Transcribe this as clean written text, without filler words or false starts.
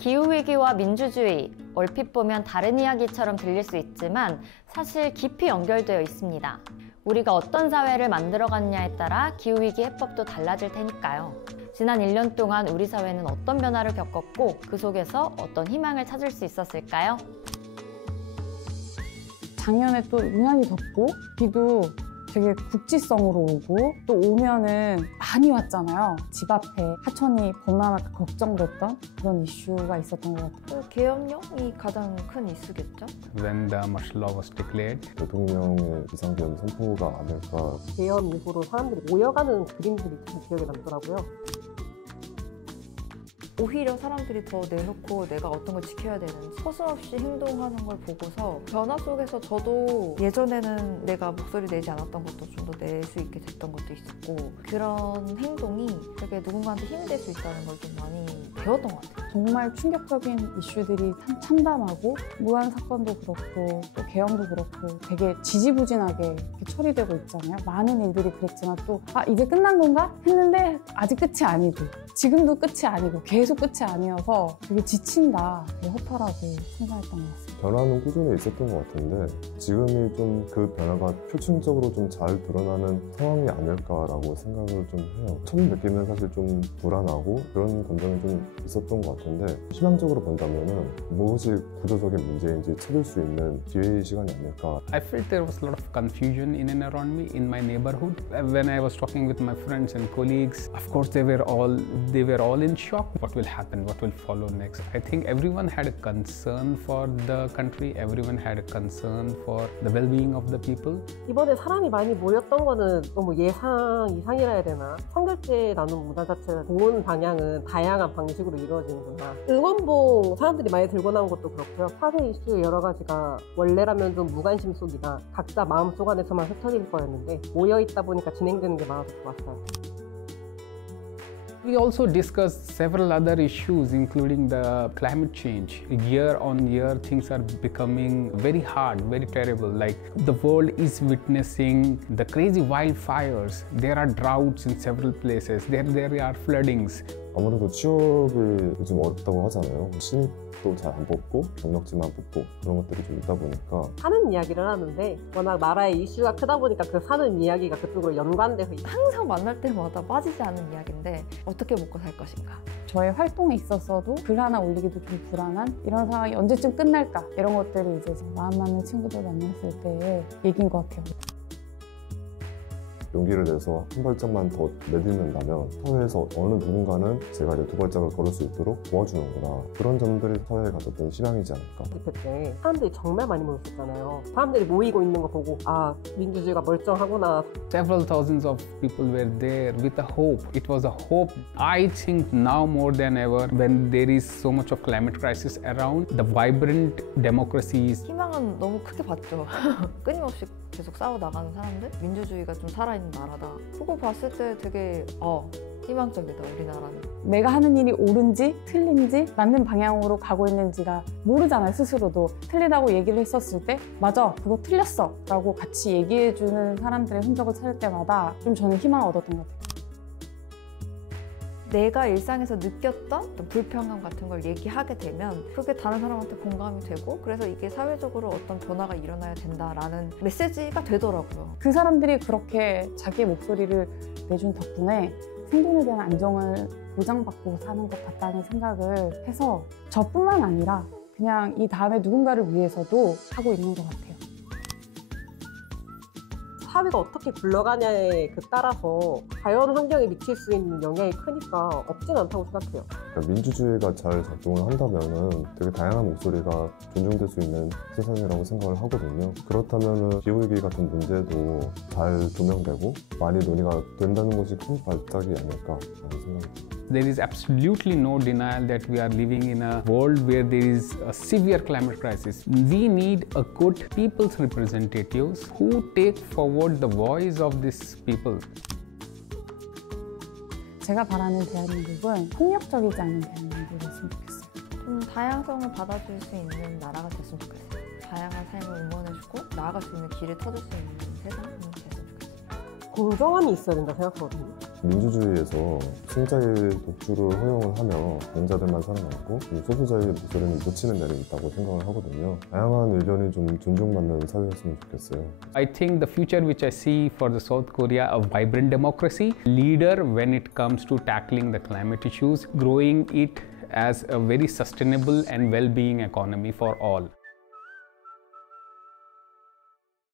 기후위기와 민주주의, 얼핏 보면 다른 이야기처럼 들릴 수 있지만 사실 깊이 연결되어 있습니다. 우리가 어떤 사회를 만들어갔냐에 따라 기후위기 해법도 달라질 테니까요. 지난 1년 동안 우리 사회는 어떤 변화를 겪었고 그 속에서 어떤 희망을 찾을 수 있었을까요? 작년에 또 유난히 덥고 비도 되게 국지성으로 오고 또 오면은 많이 왔잖아요. 집 앞에 하천이 범람할까 걱정됐던 그런 이슈가 있었던 것 같아요. 계엄령이 가장 큰 이슈겠죠? When the martial law was declared, 대통령의 비상계엄 선포가 아닐까. 계엄 이후로 사람들이 모여가는 그림들이 참 기억에 남더라고요. 오히려 사람들이 더 내놓고 내가 어떤 걸 지켜야 되는지 서슴없이 행동하는 걸 보고서 변화 속에서 저도 예전에는 내가 목소리 내지 않았던 것도 좀 더 낼 수 있게 됐던 것도 있었고 그런 행동이 되게 누군가한테 힘이 될 수 있다는 걸 좀 많이 배웠던 것 같아요. 정말 충격적인 이슈들이 참담하고 무한 사건도 그렇고 또 계엄도 그렇고 되게 지지부진하게 이렇게 처리되고 있잖아요. 많은 일들이 그랬지만 또 이제 끝난 건가? 했는데 아직 끝이 아니고 지금도 끝이 아니고 계속 끝이 아니어서 되게 지친다, 되게 허탈하게 생각했던 것 같습니다. 변화는 꾸준히 있었던 것 같은데 지금이 좀 그 변화가 표층적으로 좀 잘 드러나는 상황이 아닐까라고 생각을 좀 해요. 처음 느끼면 사실 좀 불안하고 그런 감정이 좀 있었던 것 같은데 희망적으로 본다면은 무엇이 구조적인 문제인지 찾을 수 있는 기회의 시간이 아닐까. I felt there was a lot of confusion in and around me in my neighborhood. When I was talking with my friends and colleagues, of course they were all in shock. What will happen? What will follow next? I think everyone had a concern for the country. Everyone had a concern for the well-being of the people. 이번에 사람이 많이 모였던 거는 너무 예상 이상이라 해야 되나? 선결제 나눔 문화 자체가 좋은 방향은 다양한 방식으로 이루어지는구나. 응원봉 사람들이 많이 들고 나온 것도 그렇고요. 사회 이슈 여러 가지가 원래라면 좀 무관심 속이나 각자 마음속 안에서만 흩어질 거였는데 모여있다 보니까 진행되는 게 많아서 좋았어요. We also discussed several other issues, including the climate change. Year on year, things are becoming very hard, very terrible. Like the world is witnessing the crazy wildfires. There are droughts in several places. There are floodings. 아무래도 취업이 요즘 어렵다고 하잖아요. 신입도 잘 안 뽑고 경력직만 뽑고 그런 것들이 좀 있다 보니까 사는 이야기를 하는데 워낙 나라의 이슈가 크다 보니까 그 사는 이야기가 그쪽으로 연관돼서 항상 만날 때마다 빠지지 않은 이야기인데 어떻게 먹고 살 것인가. 저의 활동에 있어서도 글 하나 올리기도 좀 불안한 이런 상황이 언제쯤 끝날까 이런 것들이 이제 마음 맞는 친구들 만났을 때의 얘기인 것 같아요. 용기를 내서 한 발짝만 더 내딛는다면 사회에서 어느 누군가는 제가 이제 두 발짝을 걸을 수 있도록 도와주는구나. 그런 점들이 사회에 가졌던 희망이지 않을까. 집회 때 사람들이 정말 많이 모였었잖아요. 사람들이 모이고 있는 거 보고 민주주의가 멀쩡하구나. Several thousands of people were there with a hope. It was a hope. I think now more than ever, when there is so much of climate crisis around, the vibrant democracies. 희망은 너무 크게 봤죠. 끊임없이 계속 싸워 나가는 사람들, 민주주의가 좀 살아있는 나라다. 그거 봤을 때 되게 희망적이다, 우리나라는. 내가 하는 일이 옳은지 틀린지 맞는 방향으로 가고 있는지가 모르잖아요. 스스로도. 틀리다고 얘기를 했었을 때 맞아, 그거 틀렸어 라고 같이 얘기해주는 사람들의 흔적을 찾을 때마다 좀 저는 희망을 얻었던 것 같아요. 내가 일상에서 느꼈던 불평감 같은 걸 얘기하게 되면 그게 다른 사람한테 공감이 되고 그래서 이게 사회적으로 어떤 변화가 일어나야 된다라는 메시지가 되더라고요. 그 사람들이 그렇게 자기의 목소리를 내준 덕분에 생존에 대한 안정을 보장받고 사는 것 같다는 생각을 해서 저뿐만 아니라 그냥 이 다음에 누군가를 위해서도 하고 있는 것 같아요. 사회가 어떻게 굴러가냐에 따라서 자연 환경에 미칠 수 있는 영향이 크니까 없진 않다고 생각해요. 그러니까 민주주의가 잘 작동을 한다면은 되게 다양한 목소리가 존중될 수 있는 세상이라고 생각을 하거든요. 그렇다면은 기후위기 같은 문제도 잘 조명되고 많이 논의가 된다는 것이 큰 발작이 아닐까라는 생각이 듭니다. There is absolutely no denial that we are living in a world where there is a severe climate crisis. We need a good people's representatives who take forward the voice of these people. 제가 바라는 대한민국은 폭력적이지 않은 대한민국이었으면 좋겠어요. 좀 다양성을 받아줄 수 있는 나라가 됐으면 좋겠어요. 다양한 삶을 응원해주고 나아갈 수 있는 길을 터줄 수 있는 세상이 됐으면 좋겠어요. 공정함이 있어야 된다 생각하거든요. 민주주의에서 승자의 독주를 허용을 하며 강자들만 살아남고 소수자의 목소리는 묻히는 면이 있다고 생각을 하거든요. 다양한 의견이 좀 존중받는 사회였으면 좋겠어요. I think the future which I see for the South Korea, a vibrant democracy, leader when it comes to tackling the climate issues, growing it as a very sustainable and well-being economy for all.